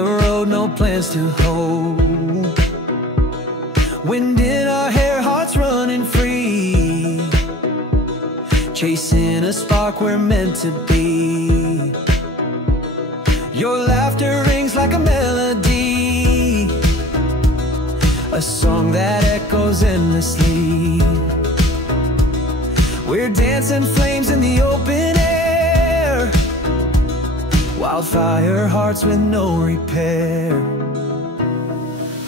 the road, no plans to hold. Wind in our hair, hearts running free, chasing a spark we're meant to be. Your laughter rings like a melody, a song that echoes endlessly. We're dancing flames in the open air, wildfire hearts with no repair.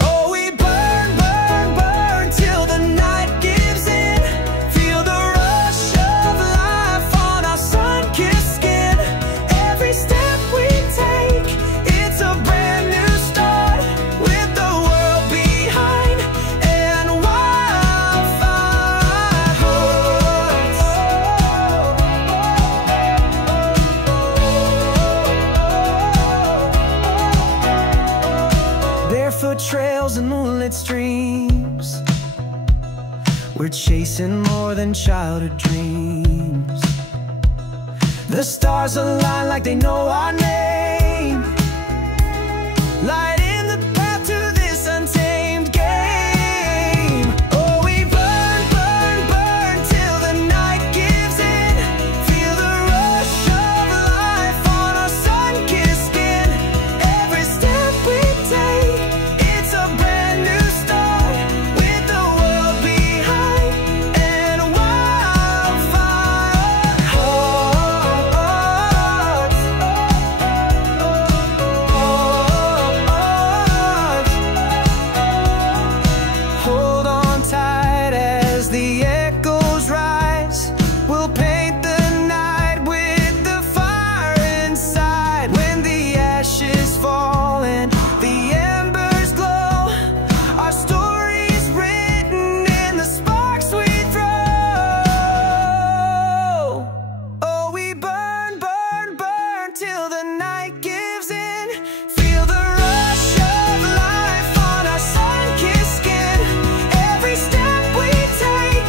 Oh, we burn, burn, burn till the night gives in. Feel the rush of life on our sun-kissed skin. Every step we take, it's a brand new start, with the world behind and wildfire hearts. Barefoot trails and moonlit streams, we're chasing more than childhood dreams. The stars align like they know our name, lighting the path to this untamed game. Oh, we burn, burn, burn till the night gives in. Feel the rush of life on our sun-kissed skin. Every step we take, it's a brand new start, with the world behind and wildfire hearts. Hold on tight as the echoes rise. We'll paint the night with the fire inside. When the ashes fall and the embers glow, our story's written in the sparks we throw. Oh, we burn, burn, burn till the night gives in. Feel the rush of life on our sun-kissed skin. Every step we take,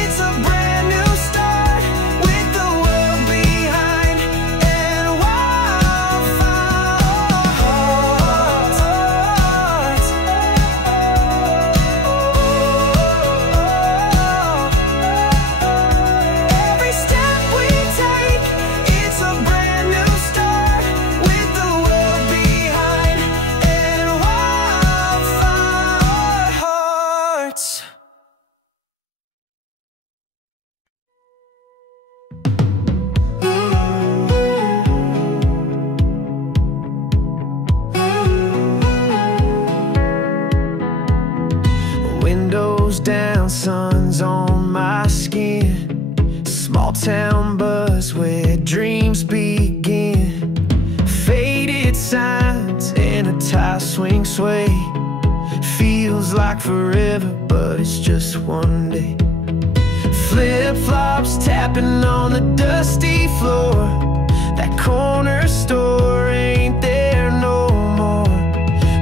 it's a brand new start, with the world behind and wildfire hearts. Every step we take, it's a brand new start, with the world behind and wildfire hearts. Windows down, sun's on my skin. Small town buzz where dreams begin. Faded signs in a tire swing sway. Feels like forever, but it's just one day. Flip-flops tapping on the dusty floor. That corner store ain't there no more,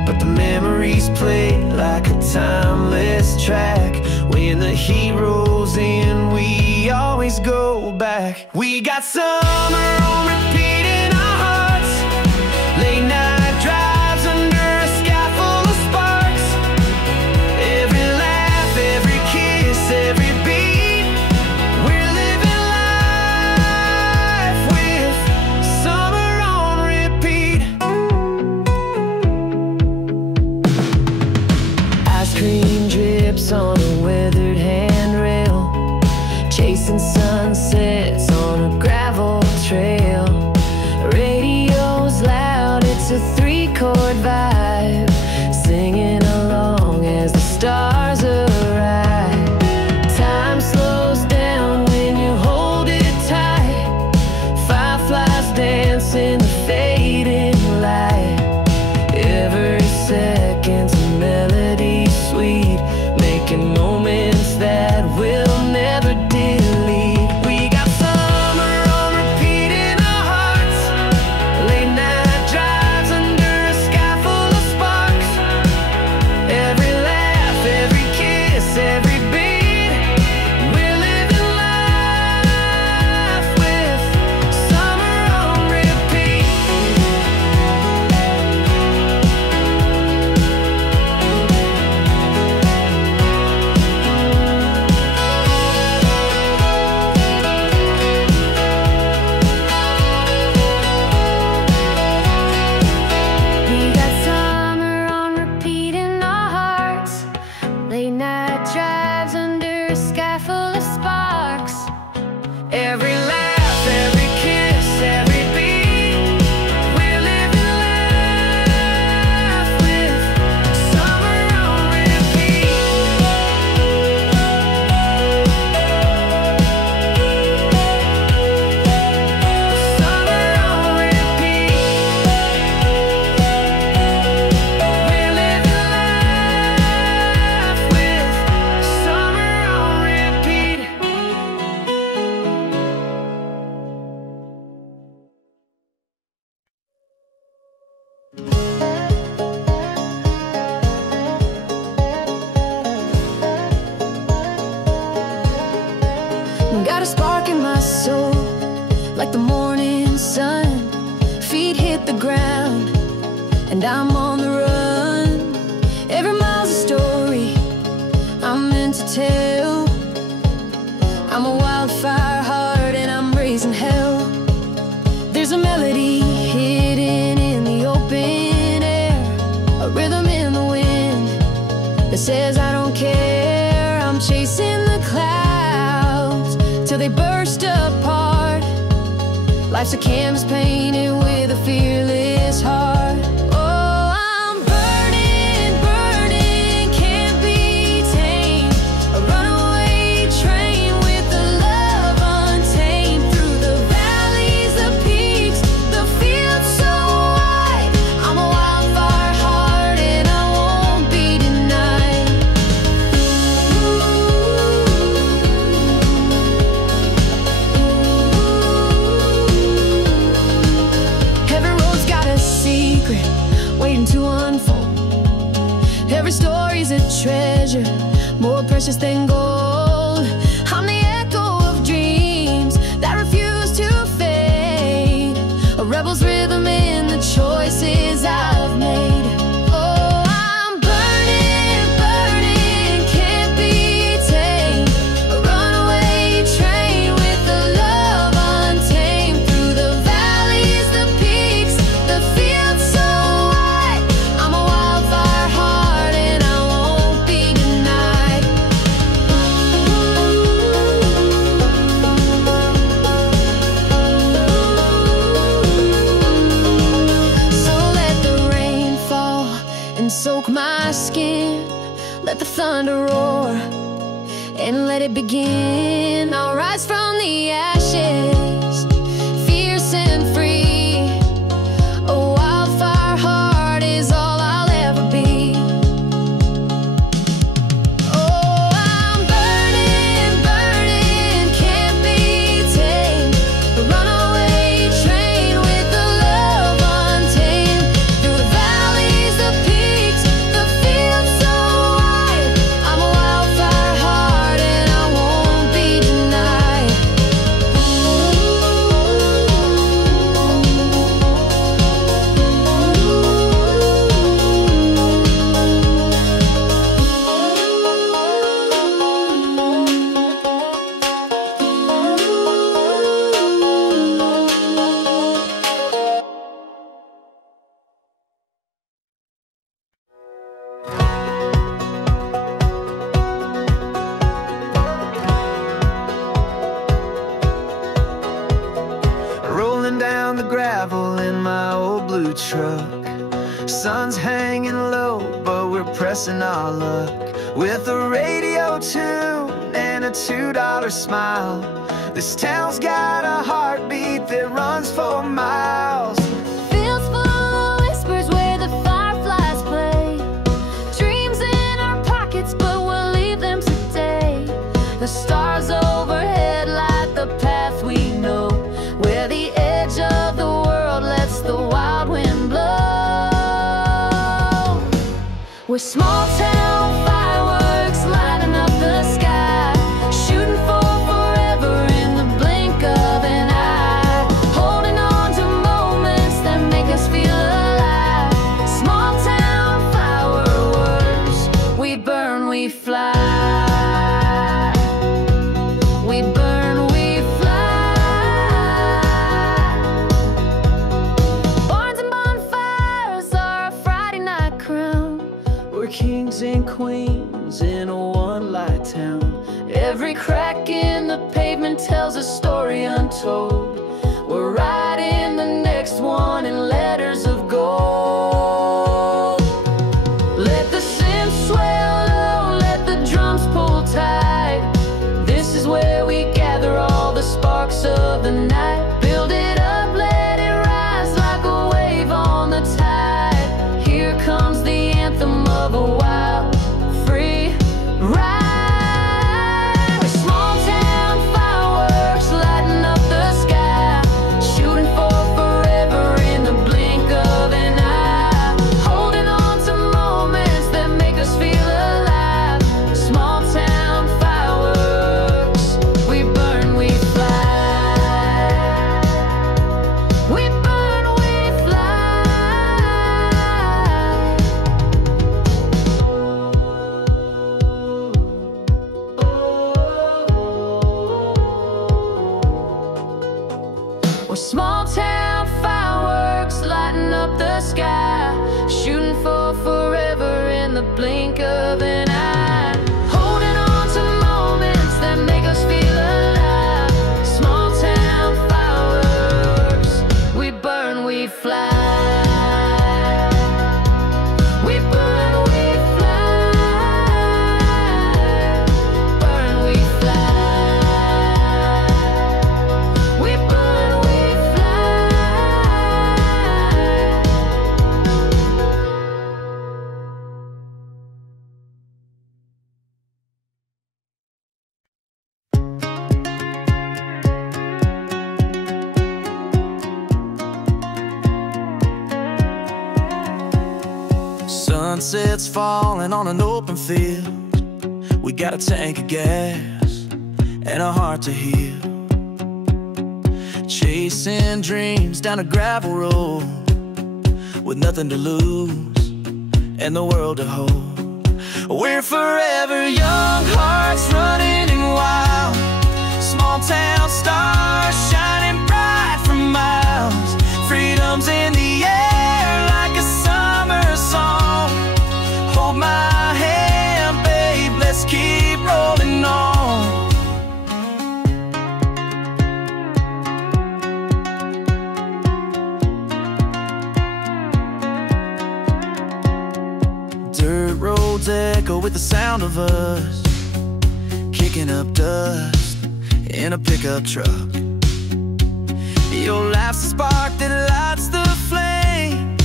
but the memories play like a timeless track. When the heat rolls in, we always go back. We got summer on repeat in our hearts, late night drives under a sky full of sparks. Every laugh, every kiss, every beat, we're living life with summer on repeat. Ice cream drips on a weathered handrail, chasing sunsets on a gravel trail. Radio's loud, it's a three-chord vibe, singing along as the stars arrive. Time slows down when you hold it tight. Fireflies dance in the fading light. Every second's a melody sweet, making moments that we'll never delete. We got summer on repeat in our hearts, late night drives under a sky full of sparks. and I'm on the run. Every mile's a story I'm meant to tell. I'm a wildfire heart and I'm raising hell. There's a melody hidden in the open air, a rhythm in the wind that says I don't care. I'm chasing the clouds till they burst apart. Life's a canvas painted with a fearless heart. Oh, I'm burning, burning, can't be tamed. A runaway train with a love untamed. Through the valleys, the peaks, the fields so wide. I'm a wildfire heart and I won't be denied. Every road's got a secret waiting to unfold. Every story's a treasure, more precious than gold. I'm the echo of dreams that refuse to fade, a rebel's rhythm in the choices I've made. Oh, I'm burning, burning, can't be tamed. A runaway train with a love untamed. Through the valleys, the peaks, the fields so wide. I'm a wildfire heart and I won't be denied. So let the rain fall and soak my skin. Let the thunder roar and let it begin. I'll rise from the ashes, fierce and free. A wildfire heart is all I'll ever be. Oh, I'm burning, burning, can't be tamed. A runaway train with a love untamed. Through the valleys, the peaks, the fields so wide. I'm a wildfire heart and I won't be denied. Rolling down the gravel in my old blue truck. Sun's hanging low, but we're pressing our luck. With a radio tune and a $2 smile, this town's got a heartbeat that runs for miles. Fields full of whispers where the fireflies play. Dreams in our pockets, but we'll leave them today. The stars overhead light the path we know, where the edge of the world lets the wild wind blow. With small town fireworks lighting up the sky, shooting for forever in the blink of an eye. Holding on to moments that make us feel alive. Small town fireworks, we burn, we fly. We burn, we fly. Barns and bonfires are a Friday night crown. We're kings and queens in a one-light town. Every crack in the pavement tells a story untold. We're writing the next one in letters of gold. Let the synths swell low, let the drums pull tight. This is where we gather all the sparks of the night. Build it up, let it rise like a wave on the tide. Here comes the anthem of a wild, free ride. With small town fireworks lighting up the sky, shooting for forever in the blink the blink of an eye. Holding on to moments that make us feel alive. Small town fireworks, we burn, we fly. We burn, we fly. Burn, we fly. We burn, we Sunsets falling on an open field. We got a tank of gas and a heart to heal. Chasing dreams down a gravel road with nothing to lose and the world to hold. We're forever young, hearts running and wild. Small town stars shining bright for miles. Freedom's in the air like a summer song. Hold my hand, babe, let's keep rolling on. Dirt roads echo with the sound of us kicking up dust in a pickup truck. Your life's a spark that lights the flame.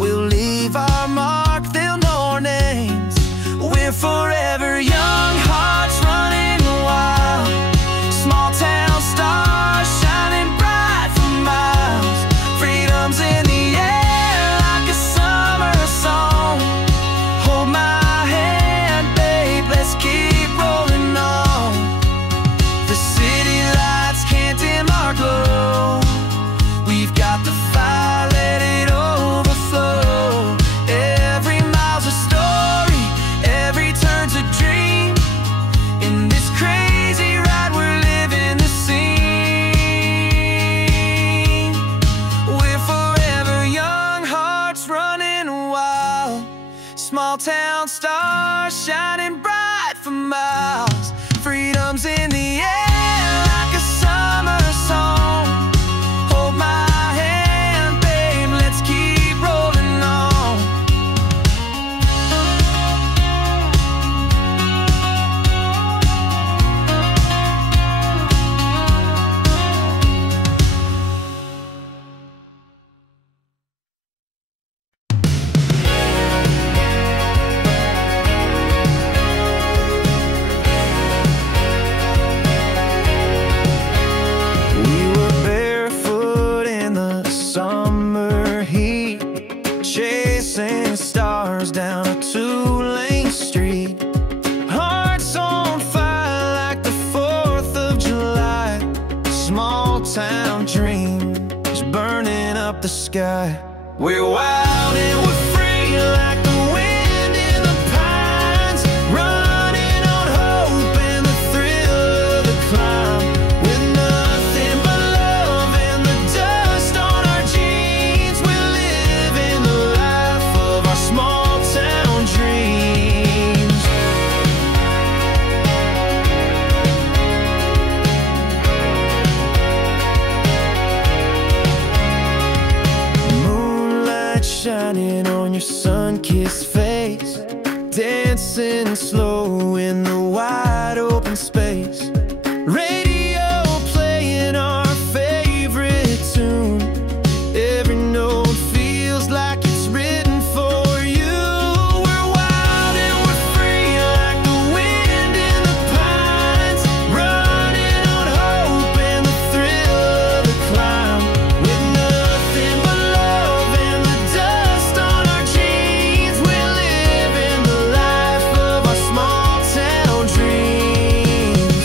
We'll leave our mark, they'll know our names. We're forever young, hearts running wild. Small town stars shining bright for miles. Freedom's in the air like a summer song. Hold my hand, babe, let's keep rolling on. The city lights can't dim our glow. We've got the fire, let it overflow. Every mile's a story, every turn's a dream. In this crazy ride we're living the scene. We're forever young, hearts running wild. Small town stars shining bright for miles. Freedom's in the air like a summer song. Hold my hand, babe, let's keep rolling on. We were barefoot in the summer heat, chasing stars down a two-lane street. Hearts on fire like the 4th of July. Small town dream is burning up the sky. We're wild and we're free like the wind in the pines. Running on hope and the thrill of the climb. With nothing but love and the dust on our jeans. We're living the life of our small town dreams. Moonlight shining on your sun-kissed face, dancing slow in the wide open space. Radio playing our favorite tune. Every note feels like it's written for you. We're wild and we're free like the wind in the pines. Running on hope and the thrill of the climb. With nothing but love and the dust on our jeans. We're living the life of our small town dreams.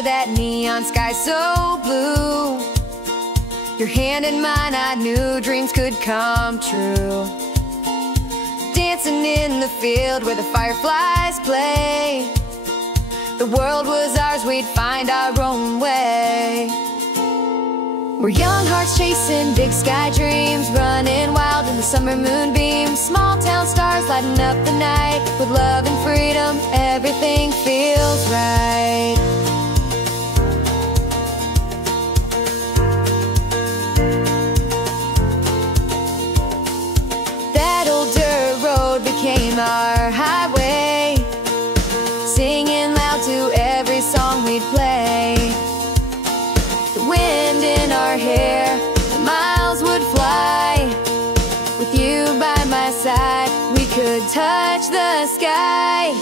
under that neon sky so blue. Your hand in mine, I knew dreams could come true. Dancing in the field where the fireflies play. The world was ours, we'd find our own way. We're young hearts chasing big sky dreams, running wild in the summer moonbeams. Small town stars lighting up the night. With love and freedom, everything feels right. That old dirt road became our highway, singing loud to every song we'd play. The wind in our hair, the miles would fly. With you by my side, we could touch the sky.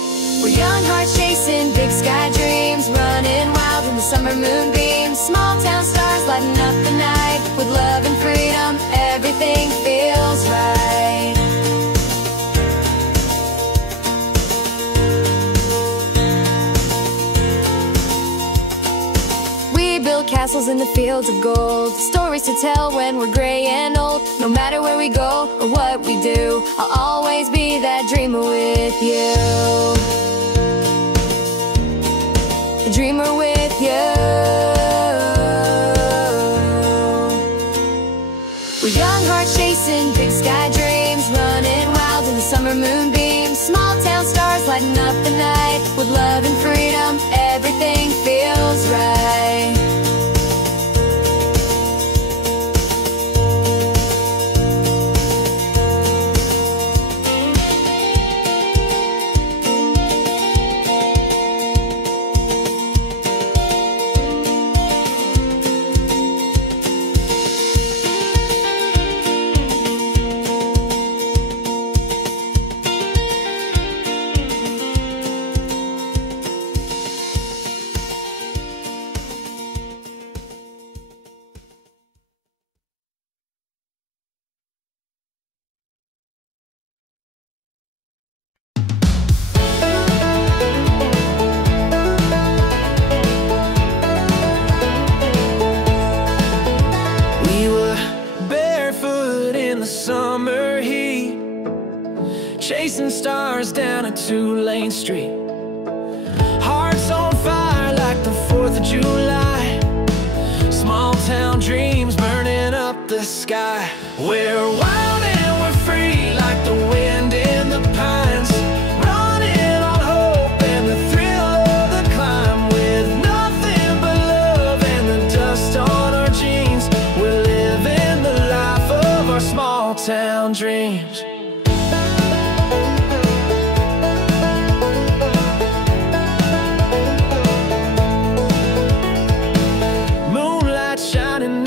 We're young hearts chasing big sky dreams, running wild in the summer moonbeams. Small town stars lighting up the night. With love and freedom, everything feels right. Build castles in the fields of gold, stories to tell when we're gray and old. No matter where we go or what we do, I'll always be that dreamer with you. The dreamer with you. We're young hearts chasing big sky dreams, running wild in the summer moonbeams. Small town stars lighting up the night. With love and freedom, everything feels right. Chasing stars down a two-lane street. Hearts on fire like the 4th of July. Small town dreams burning up the sky. We're wild and we're free like the wind in the pines. Running on hope and the thrill of the climb. With nothing but love and the dust on our jeans. We're living the life of our small town dreams.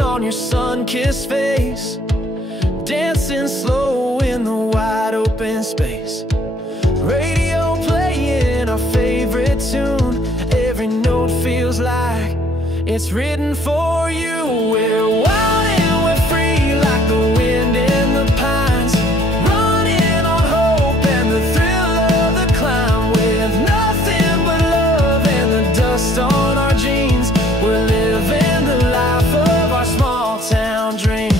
On your sun-kissed face, dancing slow in the wide open space. Radio playing our favorite tune. Every note feels like it's written for you. We're wild and we're free like the wind in the pines. Running on hope and the thrill of the climb. With nothing but love and the dust on our jeans. We're living the life of our small town dreams.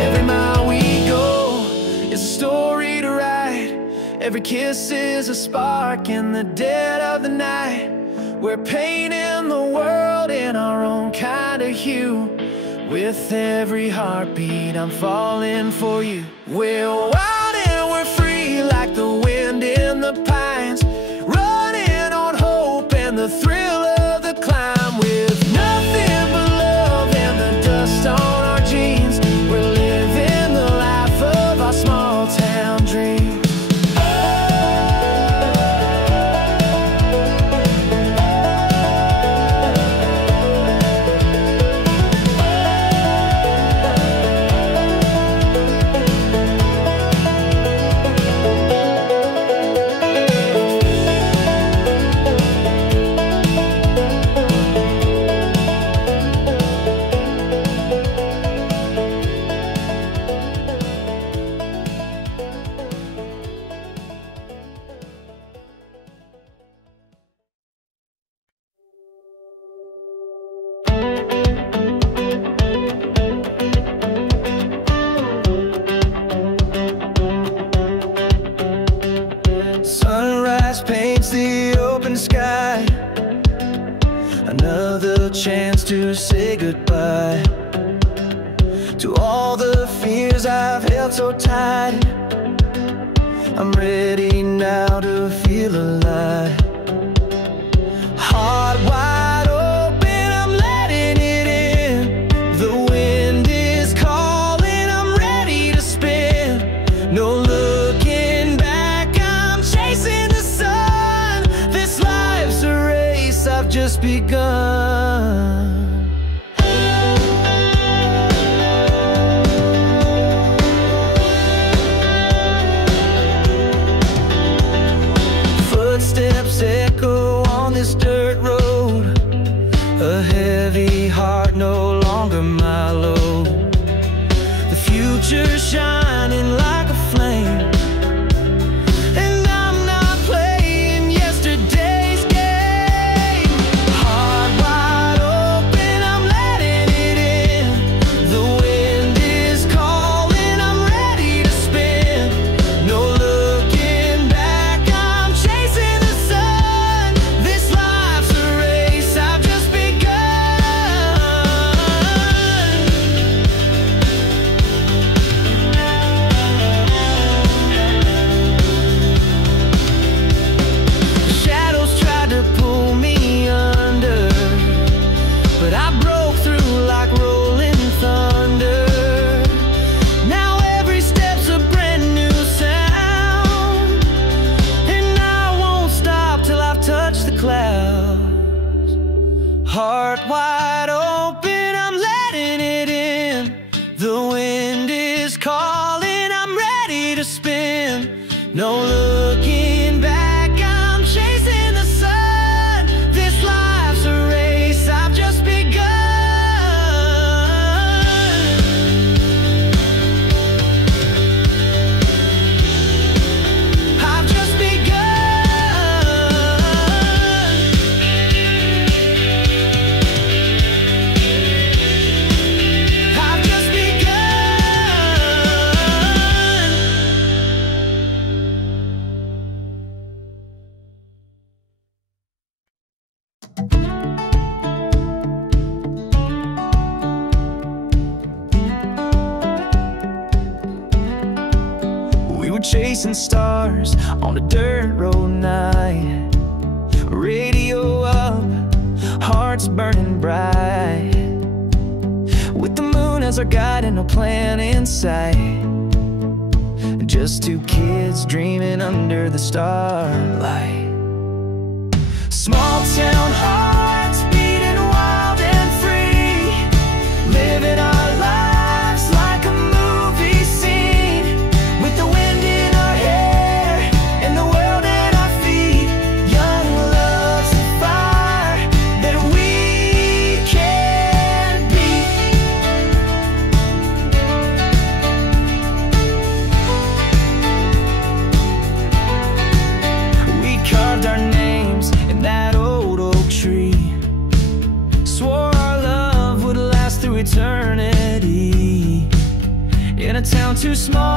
Every mile we go is a story to write. Every kiss is a spark in the dead of the night. We're painting the world in our own kind of hue. With every heartbeat, I'm falling for you. We're wild and we're free like the wind in the pines. Running on hope and the thrill of the climb. With nothing but love and the dust on our jeans. We're living the life of our small town dreams. chance to say goodbye to all the fears I've held so tight. I'm ready now to feel alive. Heart wide open, I'm letting it in. The wind is calling, I'm ready to spin. No looking back, I'm chasing the sun. This life's a race, I've just begun. Footsteps echo on this dirt road. A heavy heart, no longer my load. The future's shining like a flame, and I'm not playing yesterday's game. Heart wide open, I'm letting it in. The wind is calling, I'm ready to spin. No looking back, I'm chasing the sun. This life's a race, I've just begun. The shadows tried to pull me under, but I broke through like rolling thunder. Now every step's a brand new sound, and I won't stop till I've touched the clouds. Heart wide open, I'm letting it in. The wind is calling, I'm ready to spin. No looking back, I'm chasing the sun. This life's a race, I've just begun. I've just begun. I've just begun. We were chasing stars on a dirt road night. Radio up, hearts burning bright, with the moon as our guide and no plan in sight. Just two kids dreaming under the starlight. Small town hearts beating wild and free, living our lives like a movie scene, with the wind in our hair and the world at our feet. Young love's the fire that we can't beat. We carved our names in that old oak tree, swore our love would last through eternity. In a town too small